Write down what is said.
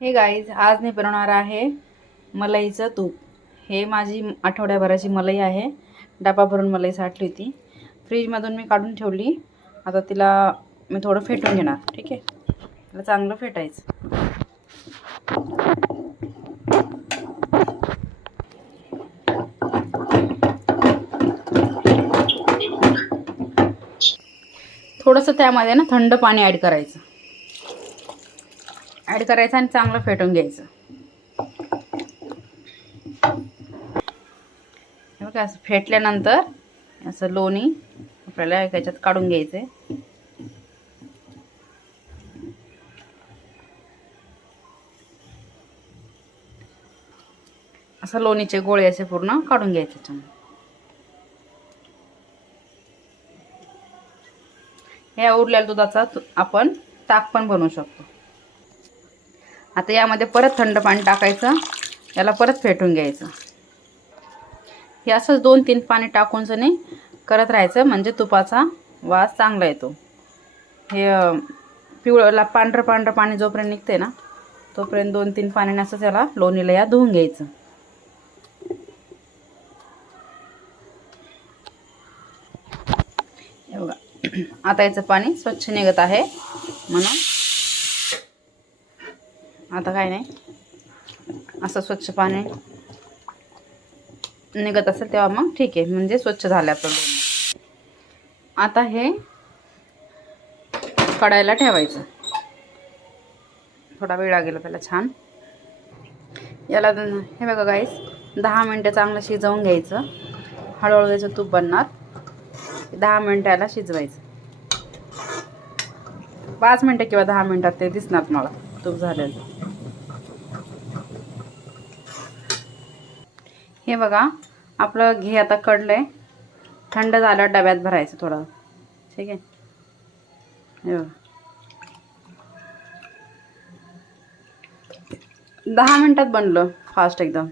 हे गाईज, आज मी बनवणार आहे मलईचं तूप। हे माझी आठवड्याभराची मलई आहे। डबा भरून मलई साठली होती, फ्रीजमधून मी काढून ठेवली। आता तिला मी थोडं फेटून घेणार। ठीक आहे, तिला चांगलं फेटायचं। थोडंसं त्यामध्ये ना थंड पाणी ॲड करायचं आणि चांगलं फेटून घ्यायचं। हे बघा, असं फेटल्यानंतर असं लोणी आपल्याला याच्यात काढून घ्यायचं। असं लोणीचे गोळे असे पूर्ण काढून घ्यायचे। या उरलेल्या दुधाचा आपण ताक पण बनवू शकतो। आता यामध्ये परत थंड पाणी टाकायचं, याला परत फेटून घ्यायचं। हे असंच 2-3 पाणी टाकून जणे करत राहायचं, म्हणजे तुपाचा वास चांगला येतो। हे पिवळं पांढरं पाणी जोपर्यंत निघते ना, तोपर्यंत 2-3 पाण्याने असं त्याला लोणीला या धुवून घ्यायचं। हे बघा, आता याचं पाणी स्वच्छ निघत आहे, म्हणून आता काय नाही, असं स्वच्छ पाणी निघत असेल तेव्हा मग ठीक आहे, म्हणजे स्वच्छ झालं आपलं लोणी। आता हे कढायला ठेवायचं, थोडा वेळ लागेल त्याला छान। याला हे बघा गाईस, 10 मिनिटं चांगलं शिजवून घ्यायचं। हळूहळू याचं तूप बनणार। 10 मिनिटं याला शिजवायचं। 5 मिनिटं किंवा 10 मिनिटात ते दिसणार मला तूप झालेलं। हे बघा, आपलं घी आता कडलंय, थंड झालं डब्यात भरायचं थोडं। ठीक आहे, हे बघा 10 मिनिटात बनलं, फास्ट एकदम।